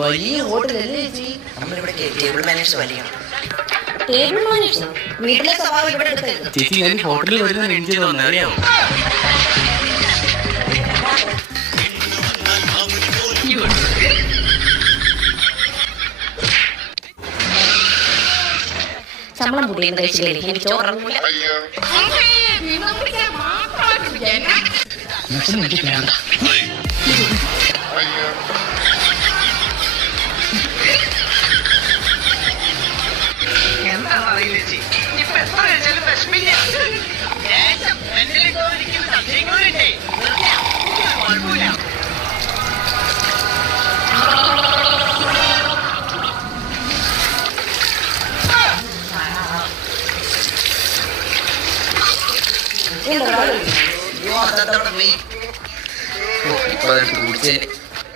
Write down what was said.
വലിയ ഹോട്ടലല്ലേ ചേച്ചി? നമ്മളിവിടെ ടേബിൾ മാനേഴ്സ് വലിയ ടേബിൾ മാനേഴ്സ് വീട്ടിലെ സ്വഭാവം ഇവിടെ എടുക്കരുത്. ചേച്ചി ഞാൻ ഹോട്ടലിൽ വരുന്ന എനിക്ക് തോന്നുന്നു അറിയാമോ? ശമ്പളം കൂടിയെന്ന് കഴിച്ചില്ലേ എനിക്ക് ചോറിറങ്ങൂല. ഇപ്പൊ കുടിച്ചേ